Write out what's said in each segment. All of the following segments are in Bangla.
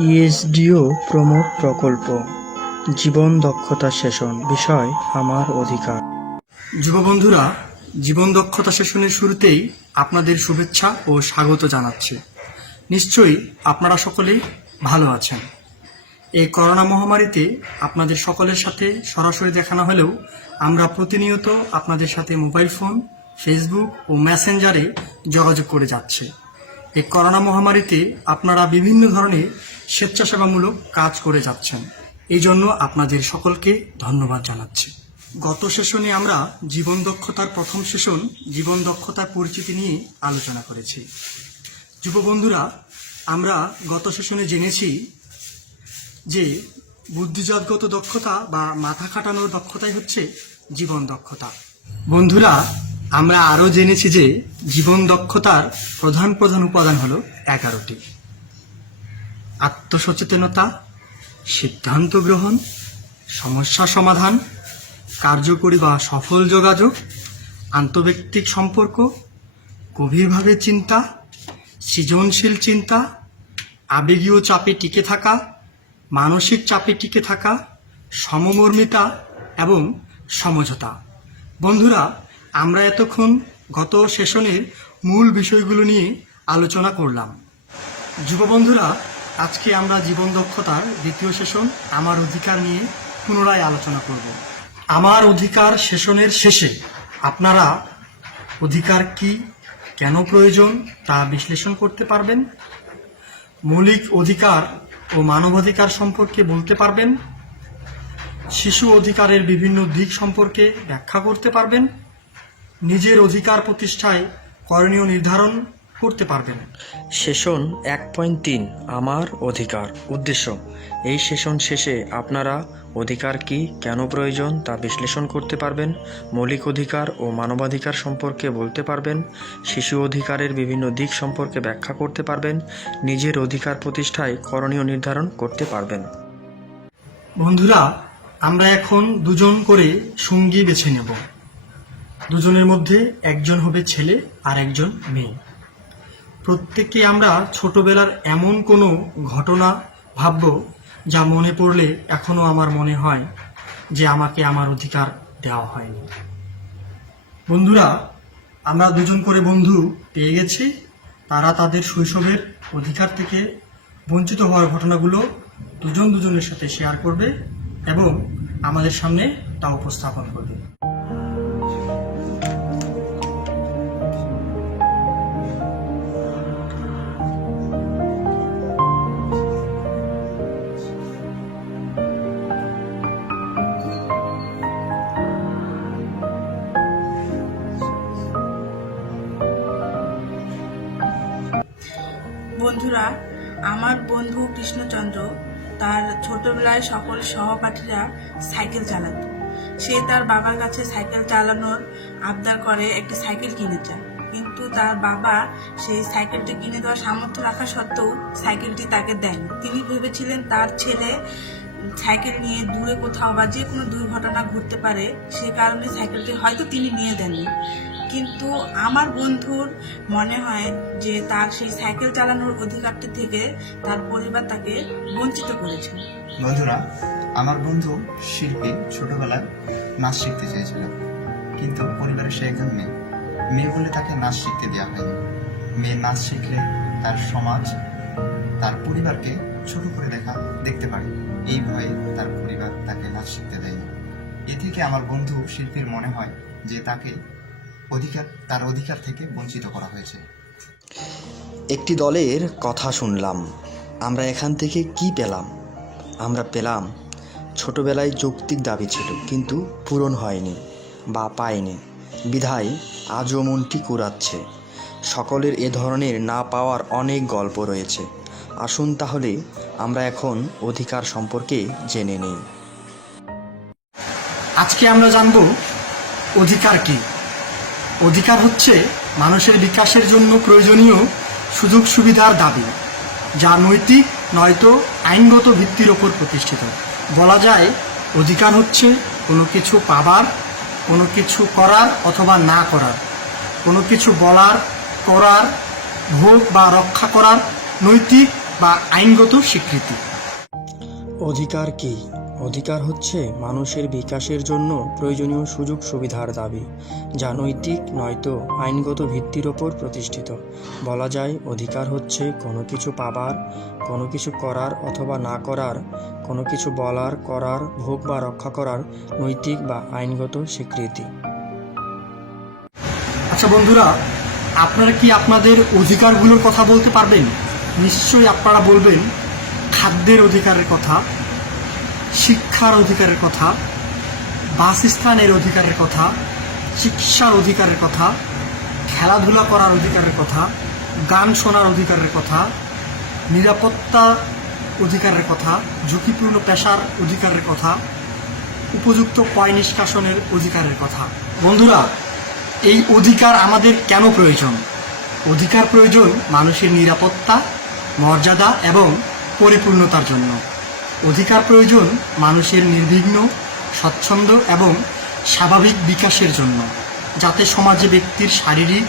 ইএসডিও প্রমোট প্রকল্প জীবন দক্ষতা সেশন বিষয় আমার অধিকার। যুব বন্ধুরা, জীবন দক্ষতা সেশনের শুরুতেই আপনাদের শুভেচ্ছা ও স্বাগত জানাচ্ছি। নিশ্চয়ই আপনারা সকলেই ভালো আছেন। এই করোনা মহামারীতে আপনাদের সকলের সাথে সরাসরি দেখা না হলেও আমরা প্রতিনিয়ত আপনাদের সাথে মোবাইল ফোন, ফেসবুক ও মেসেঞ্জারে যোগাযোগ করে যাচ্ছে। এই করোনা মহামারীতে আপনারা বিভিন্ন ধরনের স্বেচ্ছাসেবামূলক কাজ করে যাচ্ছেন, এই জন্য আপনাদের সকলকে ধন্যবাদ জানাচ্ছি। গত সেশনে আমরা জীবন দক্ষতার প্রথম সেশন জীবন দক্ষতার পরিচিতি নিয়ে আলোচনা করেছি। যুব বন্ধুরা, আমরা গত সেশনে জেনেছি যে বুদ্ধিজাতগত দক্ষতা বা মাথা খাটানোর দক্ষতাই হচ্ছে জীবন দক্ষতা। বন্ধুরা, আমরা আরও জেনেছি যে জীবন দক্ষতার প্রধান প্রধান উপাদান হলো 11টি: আত্মসচেতনতা, সিদ্ধান্ত গ্রহণ, সমস্যা সমাধান, কার্যকরী বা সফল যোগাযোগ, আন্তঃব্যক্তিক সম্পর্ক, গভীরভাবে চিন্তা, সৃজনশীল চিন্তা, আবেগীয় চাপে টিকে থাকা, মানসিক চাপে টিকে থাকা, সমমর্মিতা এবং সমঝোতা। বন্ধুরা, আমরা এতক্ষণ গত সেশনের মূল বিষয়গুলো নিয়ে আলোচনা করলাম। যুব বন্ধুরা, আজকে আমরা জীবন দক্ষতার দ্বিতীয় সেশন আমার অধিকার নিয়ে পুনরায় আলোচনা করব। আমার অধিকার সেশনের শেষে আপনারা অধিকার কি, কেন প্রয়োজন তা বিশ্লেষণ করতে পারবেন, মৌলিক অধিকার ও মানবাধিকার সম্পর্কে বলতে পারবেন, শিশু অধিকারের বিভিন্ন দিক সম্পর্কে ব্যাখ্যা করতে পারবেন, নিজের অধিকার প্রতিষ্ঠায় করণীয় নির্ধারণ করতে পারবেন। সেশন 1.3 আমার অধিকার। উদ্দেশ্য: এই সেশন শেষে আপনারা অধিকার কি, কেন প্রয়োজন তা বিশ্লেষণ করতে পারবেন, মৌলিক অধিকার ও মানবাধিকার সম্পর্কে বলতে পারবেন, শিশু অধিকারের বিভিন্ন দিক সম্পর্কে ব্যাখ্যা করতে পারবেন, নিজের অধিকার প্রতিষ্ঠায় করণীয় নির্ধারণ করতে পারবেন। বন্ধুরা, আমরা এখন দুজন করে সঙ্গী বেছে নেব। দুজনের মধ্যে একজন হবে ছেলে আর একজন মেয়ে। প্রত্যেককে আমরা ছোটবেলার এমন কোনো ঘটনা ভাবব যা মনে পড়লে এখনো আমার মনে হয় যে আমাকে আমার অধিকার দেওয়া হয়নি। বন্ধুরা, আমরা দুজন করে বন্ধু পেয়ে গেছি। তারা তাদের শৈশবের অধিকার থেকে বঞ্চিত হওয়ার ঘটনাগুলো দুজনের সাথে শেয়ার করবে এবং আমাদের সামনে তা উপস্থাপন করবে। বন্ধুরা, আমার বন্ধু কৃষ্ণচন্দ্র তার ছোটবেলায় সকল সহপাঠীরা সাইকেল চালাতো। সে তার বাবার কাছে সাইকেল চালানোর আবদার করে একটি সাইকেল কিনে চায়, কিন্তু তার বাবা সেই সাইকেলটি কিনে দেওয়ার সামর্থ্য রাখা সত্ত্বেও সাইকেলটি তাকে দেয়নি। তিনি ভেবেছিলেন তার ছেলে সাইকেল নিয়ে দূরে কোথাও বা যে কোনো দুর্ঘটনা ঘটতে পারে, সে কারণে সাইকেলটি হয়তো তিনি নিয়ে দেননি। কিন্তু আমার বন্ধুর মনে হয় যে তার সেই সাইকেল চালানোর অধিকারটি থেকে তার পরিবার তাকে বঞ্চিত করেছে। বন্ধুরা, আমার বন্ধু শিল্পী ছোটবেলায় নাচ শিখতে চেয়েছিল, কিন্তু পরিবারে সে একজন মেয়ে বলে তাকে নাচ শিখতে দেওয়া হয়নি। মেয়ে নাচ শিখলে তার সমাজ, তার পরিবারকে ছোট করে দেখতে পারে, এই ভয়ে তার পরিবার তাকে নাচ শিখতে দেয়নি। এ থেকে আমার বন্ধু শিল্পীর মনে হয় যে তার অধিকার থেকে বঞ্চিত করা হয়েছে। একটি দলের কথা শুনলাম। আমরা এখান থেকে কি পেলাম? আমরা পেলাম ছোটবেলায় যৌক্তিক দাবি ছিল, কিন্তু পূরণ হয়নি বা পায়নি, বিধায় আজও মনটি কুড়াচ্ছে। সকলের এ ধরনের না পাওয়ার অনেক গল্প রয়েছে। আসুন তাহলে আমরা এখন অধিকার সম্পর্কে জেনে নিই। আজকে আমরা জানব অধিকার কি। অধিকার হচ্ছে মানুষের বিকাশের জন্য প্রয়োজনীয় সুযোগ সুবিধার দাবি, যা নৈতিক নয়তো আইনগত ভিত্তির ওপর প্রতিষ্ঠিত। বলা যায় অধিকার হচ্ছে কোনো কিছু পাবার, কোনো কিছু করার অথবা না করার, কোনো কিছু বলার, করার, ভোগ বা রক্ষা করার নৈতিক বা আইনগত স্বীকৃতি। অধিকার কি? অধিকার হচ্ছে মানুষের বিকাশের জন্য প্রয়োজনীয় সুযোগ সুবিধার দাবি, যা নৈতিক নয়তো আইনগত ভিত্তির ওপর প্রতিষ্ঠিত। বলা যায় অধিকার হচ্ছে কোনো কিছু পাবার, কোনো কিছু করার অথবা না করার, কোনো কিছু বলার, করার, ভোগ বা রক্ষা করার নৈতিক বা আইনগত স্বীকৃতি। আচ্ছা বন্ধুরা, আপনারা কি আপনাদের অধিকারগুলোর কথা বলতে পারবেন? নিশ্চয়ই আপনারা বলবেন খাদ্যের অধিকারের কথা, শিক্ষার অধিকারের কথা, বাসস্থানের অধিকারের কথা, চিকিৎসার অধিকারের কথা, খেলাধুলা করার অধিকারের কথা, গান শোনার অধিকারের কথা, নিরাপত্তা অধিকারের কথা, ঝুঁকিপূর্ণ পেশার অধিকারের কথা, উপযুক্ত পয় নিষ্কাশনের অধিকারের কথা। বন্ধুরা, এই অধিকার আমাদের কেন প্রয়োজন? অধিকার প্রয়োজন মানুষের নিরাপত্তা, মর্যাদা এবং পরিপূর্ণতার জন্য। অধিকার প্রয়োজন মানুষের নির্বিঘ্ন, স্বচ্ছন্দ এবং স্বাভাবিক বিকাশের জন্য, যাতে সমাজে ব্যক্তির শারীরিক,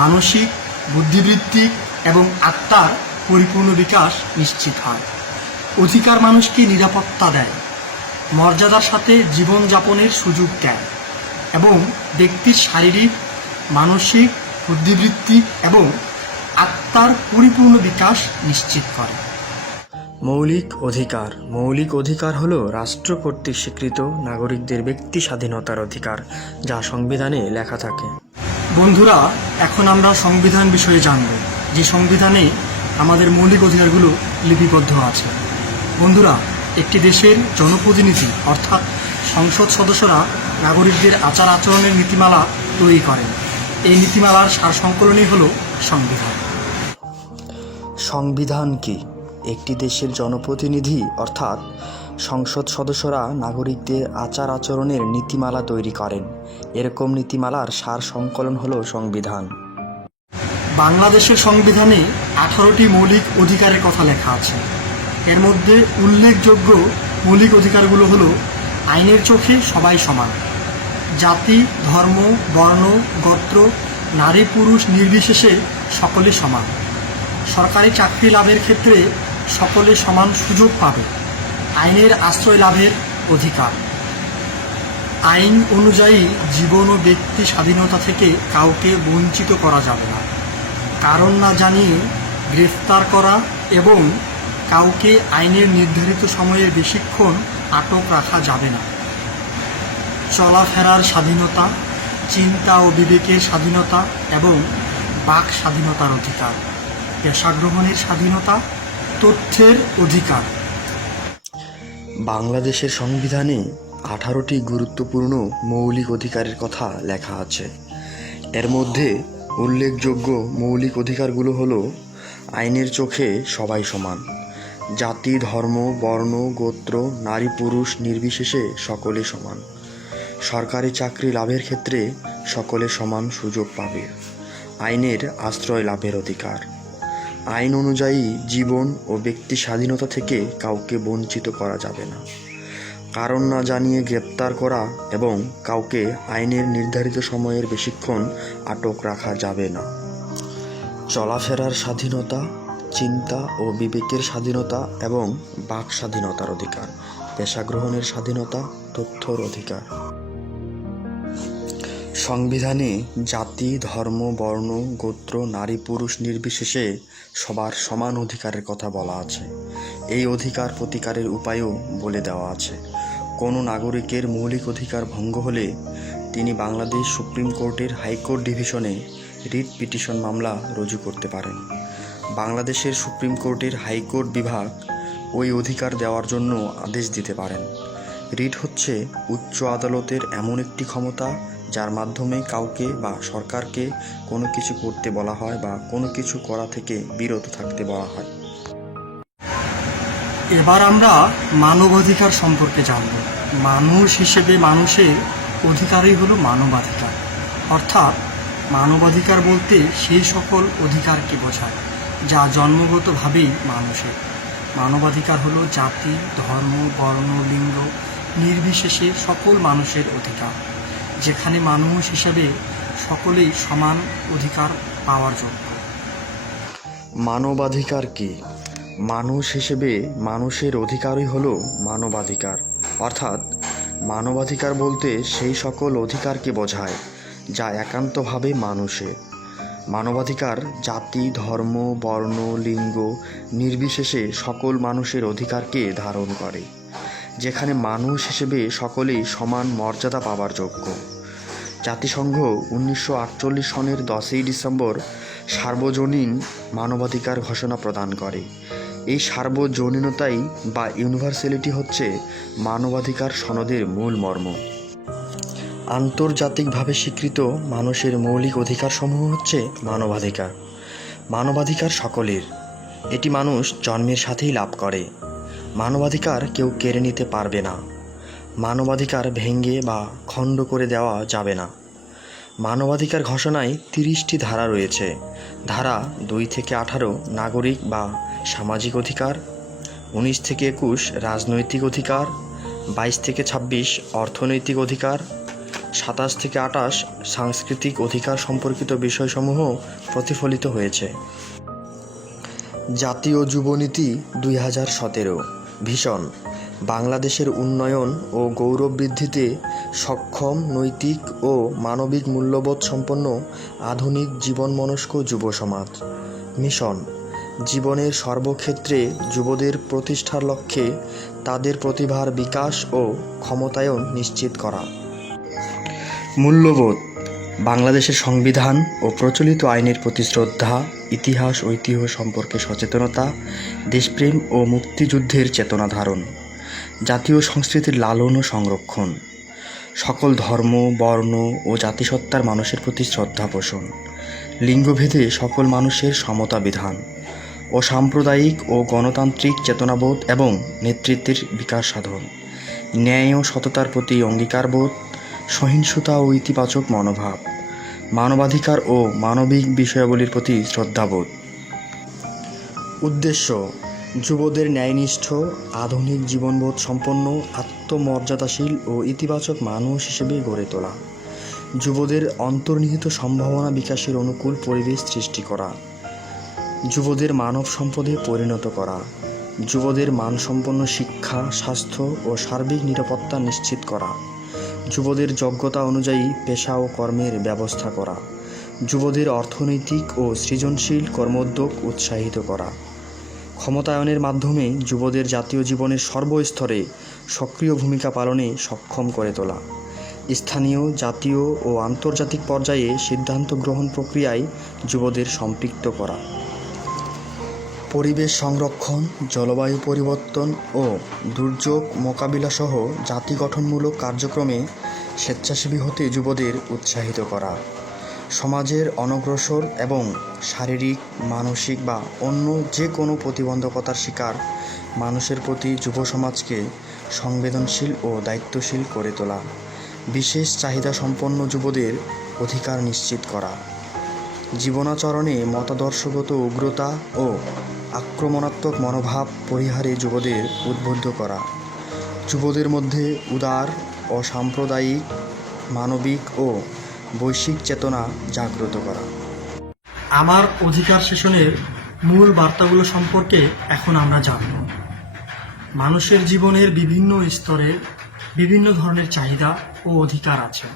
মানসিক, বুদ্ধিবৃত্তিক এবং আত্মার পরিপূর্ণ বিকাশ নিশ্চিত হয়। অধিকার মানুষকে নিরাপত্তা দেয়, মর্যাদার সাথে জীবনযাপনের সুযোগ দেয় এবং ব্যক্তির শারীরিক, মানসিক, বুদ্ধিবৃত্তি এবং আত্মার পরিপূর্ণ বিকাশ নিশ্চিত করে। মৌলিক অধিকার। মৌলিক অধিকার হলো রাষ্ট্র কর্তৃক স্বীকৃত নাগরিকদের ব্যক্তি স্বাধীনতার অধিকার, যা সংবিধানে লেখা থাকে। বন্ধুরা, এখন আমরা সংবিধান বিষয়ে জানব, যে সংবিধানে আমাদের মৌলিক অধিকারগুলো লিপিবদ্ধ আছে। বন্ধুরা, একটি দেশের জনপ্রতিনিধি অর্থাৎ সংসদ সদস্যরা নাগরিকদের আচার আচরণের নীতিমালা তৈরি করেন। এই নীতিমালার সারসংকলনই হলো সংবিধান। সংবিধান কি? একটি দেশের জনপ্রতিনিধি অর্থাৎ সংসদ সদস্যরা নাগরিকদের আচার আচরণের নীতিমালা তৈরি করেন। এরকম নীতিমালার সার সংকলন হলো সংবিধান। বাংলাদেশের সংবিধানে 18টি মৌলিক অধিকারের কথা লেখা আছে। এর মধ্যে উল্লেখযোগ্য মৌলিক অধিকারগুলো হলো আইনের চোখে সবাই সমান, জাতি, ধর্ম, বর্ণ, গোত্র, নারী পুরুষ নির্বিশেষে সকলে সমান, সরকারি চাকরি লাভের ক্ষেত্রে সকলে সমান সুযোগ পাবে, আইনের আশ্রয় লাভের অধিকার, আইন অনুযায়ী জীবন ও ব্যক্তি স্বাধীনতা থেকে কাউকে বঞ্চিত করা যাবে না, কারণ না জানিয়ে গ্রেফতার করা এবং কাউকে আইনের নির্ধারিত সময়ে বেশিক্ষণ আটক রাখা যাবে না, চলাফেরার স্বাধীনতা, চিন্তা ও বিবেকের স্বাধীনতা এবং বাক স্বাধীনতার অধিকার, পেশা গ্রহণের স্বাধীনতা, তথ্যের অধিকার। বাংলাদেশের সংবিধানে 18টি গুরুত্বপূর্ণ মৌলিক অধিকারের কথা লেখা আছে। এর মধ্যে উল্লেখযোগ্য মৌলিক অধিকারগুলো হলো আইনের চোখে সবাই সমান, জাতি, ধর্ম, বর্ণ, গোত্র, নারী পুরুষ নির্বিশেষে সকলে সমান, সরকারি চাকরি লাভের ক্ষেত্রে সকলে সমান সুযোগ পাবে, আইনের আশ্রয় লাভের অধিকার, আইন অনুযায়ী জীবন ও ব্যক্তি স্বাধীনতা থেকে কাউকে বঞ্চিত করা যাবে না, কারণ না জানিয়ে গ্রেপ্তার করা এবং কাউকে আইনের নির্ধারিত সময়ের বেশিক্ষণ আটক রাখা যাবে না, চলাফেরার স্বাধীনতা, চিন্তা ও বিবেকের স্বাধীনতা এবং বাক স্বাধীনতার অধিকার, পেশা গ্রহণের স্বাধীনতা, তথ্যর অধিকার। সংবিধানে জাতি, ধর্ম, বর্ণ, গোত্র, নারী পুরুষ নির্বিশেষে সবার সমান অধিকারের কথা বলা আছে। এই অধিকার প্রতিকারের উপায়ও বলে দেওয়া আছে। কোনো নাগরিকের মৌলিক অধিকার ভঙ্গ হলে তিনি বাংলাদেশ সুপ্রিম কোর্টের হাইকোর্ট ডিভিশনে রিট পিটিশন মামলা রুজু করতে পারেন। বাংলাদেশের সুপ্রিম কোর্টের হাইকোর্ট বিভাগ ওই অধিকার দেওয়ার জন্য আদেশ দিতে পারেন। রিট হচ্ছে উচ্চ আদালতের এমন একটি ক্ষমতা যার মাধ্যমে কাউকে বা সরকারকে কোনো কিছু করতে বলা হয় বা কোনো কিছু করা থেকে বিরত থাকতে বলা হয়। এবার আমরা মানবাধিকার সম্পর্কে জানব। মানুষ হিসেবে মানুষের অধিকারই হলো মানবাধিকার, অর্থাৎ মানবাধিকার বলতে সেই সকল অধিকারকে বোঝায় যা জন্মগতভাবেই মানুষের। মানবাধিকার হলো জাতি, ধর্ম, বর্ণ, লিঙ্গ নির্বিশেষে সকল মানুষের অধিকার, যেখানে মানুষ হিসেবে সকলেই সমান অধিকার পাওয়ার যোগ্য। মানবাধিকার কি? মানুষ হিসেবে মানুষের অধিকারই হলো মানবাধিকার। অর্থাৎ মানবাধিকার বলতে সেই সকল অধিকারকে বোঝায় যা একান্তভাবে মানুষের। মানবাধিকার জাতি, ধর্ম, বর্ণ, লিঙ্গ নির্বিশেষে সকল মানুষের অধিকারকে ধারণ করে, যেখানে মানুষ হিসেবে সকলেই সমান মর্যাদা পাওয়ার যোগ্য। জাতিসংঘ 1948 সনের 10ই ডিসেম্বর সার্বজনীন মানবাধিকার ঘোষণা প্রদান করে। এই সার্বজনীনতাই বা ইউনিভার্সালিটি হচ্ছে মানবাধিকার সনদের মূল মর্ম। আন্তর্জাতিকভাবে স্বীকৃত মানুষের মৌলিক অধিকারসমূহ হচ্ছে মানবাধিকার। মানবাধিকার সকলের, এটি মানুষ জন্মের সাথেই লাভ করে। মানবাধিকার কেউ কেড়ে নিতে পারবে না। মানবাধিকার ভেঙে বা খণ্ড করে দেওয়া যাবে না। মানবাধিকার ঘোষণায় 30টি ধারা রয়েছে। ধারা 2 থেকে 18 নাগরিক বা সামাজিক অধিকার, 19 থেকে 21 রাজনৈতিক অধিকার, 22 থেকে 26 অর্থনৈতিক অধিকার, 27 থেকে 28 সাংস্কৃতিক অধিকার সম্পর্কিত বিষয়সমূহ প্রতিফলিত হয়েছে। জাতীয় যুবনীতি 2017 ভিশন বাংলাদেশের উন্নয়ন ও গৌরব বৃদ্ধিতে সক্ষম, নৈতিক ও মানবিক মূল্যবোধ সম্পন্ন আধুনিক জীবনমনস্ক যুব সমাজ। মিশন জীবনের সর্বক্ষেত্রে যুবদের প্রতিষ্ঠার লক্ষ্যে তাদের প্রতিভার বিকাশ ও ক্ষমতায়ন নিশ্চিত করা। মূল্যবোধ বাংলাদেশের সংবিধান ও প্রচলিত আইনের প্রতি শ্রদ্ধা, ইতিহাস ঐতিহ্য সম্পর্কে সচেতনতা, দেশপ্রেম ও মুক্তিযুদ্ধের চেতনা ধারণ। জাতীয় সংস্কৃতির লালন ও সংরক্ষণ, সকল ধর্ম, বর্ণ ও জাতিসত্তার মানুষের প্রতি শ্রদ্ধা পোষণ। লিঙ্গভেদে সকল মানুষের সমতা বিধান ও সাম্প্রদায়িক ও গণতান্ত্রিক চেতনাবোধ এবং নেতৃত্বের বিকাশ সাধন। ন্যায় ও সততার প্রতি অঙ্গীকারবোধ, সহিংসতা ও ইতিবাচক মনোভাব। মানবাধিকার ও মানবিক বিষয়াবলীর প্রতি শ্রদ্ধাবোধ। উদ্দেশ্য যুবদের ন্যায়নিষ্ঠ, আধুনিক জীবনবোধ সম্পন্ন, আত্মমর্যাদাশীল ও ইতিবাচক মানুষ হিসেবে গড়ে তোলা। যুবদের অন্তর্নিহিত সম্ভাবনা বিকাশের অনুকূল পরিবেশ সৃষ্টি করা। যুবদের মানব সম্পদে পরিণত করা। যুবদের মানসম্পন্ন শিক্ষা, স্বাস্থ্য ও সার্বিক নিরাপত্তা নিশ্চিত করা। যুবদের যোগ্যতা অনুযায়ী পেশা ও কর্মের ব্যবস্থা করা। যুবদের অর্থনৈতিক ও সৃজনশীল কর্মোদ্যোগ উৎসাহিত করা। ক্ষমতায়নের মাধ্যমে যুবদের জাতীয় জীবনের সর্বস্তরে সক্রিয় ভূমিকা পালনে সক্ষম করে তোলা। স্থানীয়, জাতীয় ও আন্তর্জাতিক পর্যায়ে সিদ্ধান্ত গ্রহণ প্রক্রিয়ায় যুবদের সম্পৃক্ত করা। পরিবেশ সংরক্ষণ, জলবায়ু পরিবর্তন ও দুর্যোগ মোকাবিলাসহ জাতি গঠনমূলক কার্যক্রমে স্বেচ্ছাসেবী হতে যুবদের উৎসাহিত করা। সমাজের অনগ্রসর এবং শারীরিক, মানসিক বা অন্য যে কোনো প্রতিবন্ধকতার শিকার মানুষের প্রতি যুব সমাজকে সংবেদনশীল ও দায়িত্বশীল করে তোলা। বিশেষ চাহিদা সম্পন্ন যুবদের অধিকার নিশ্চিত করা। জীবনাচরণে মতাদর্শগত উগ্রতা ও আক্রমণাত্মক মনোভাব পরিহারে যুবদের উদ্বুদ্ধ করা। যুবদের মধ্যে উদার, অসাম্প্রদায়িক, মানবিক ও বৈশ্বিক চেতনা জাগ্রত করা। আমার অধিকার সেশনের মূল বার্তাগুলো সম্পর্কে এখন আমরা জানব। মানুষের জীবনের বিভিন্ন স্তরে বিভিন্ন ধরনের চাহিদা ও অধিকার আছে।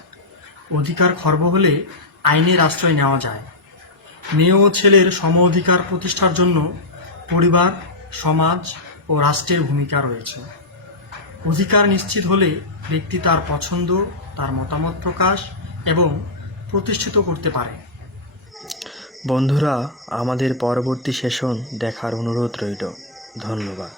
অধিকার খর্ব হলে আইনের আশ্রয় নেওয়া যায়। মেয়ে ও ছেলের সম অধিকার প্রতিষ্ঠার জন্য পরিবার, সমাজ ও রাষ্ট্রের ভূমিকা রয়েছে। অধিকার নিশ্চিত হলে ব্যক্তি তার পছন্দ, তার মতামত প্রকাশ এবং প্রতিষ্ঠিত করতে পারে। বন্ধুরা, আমাদের পরবর্তী সেশন দেখার অনুরোধ রইল। ধন্যবাদ।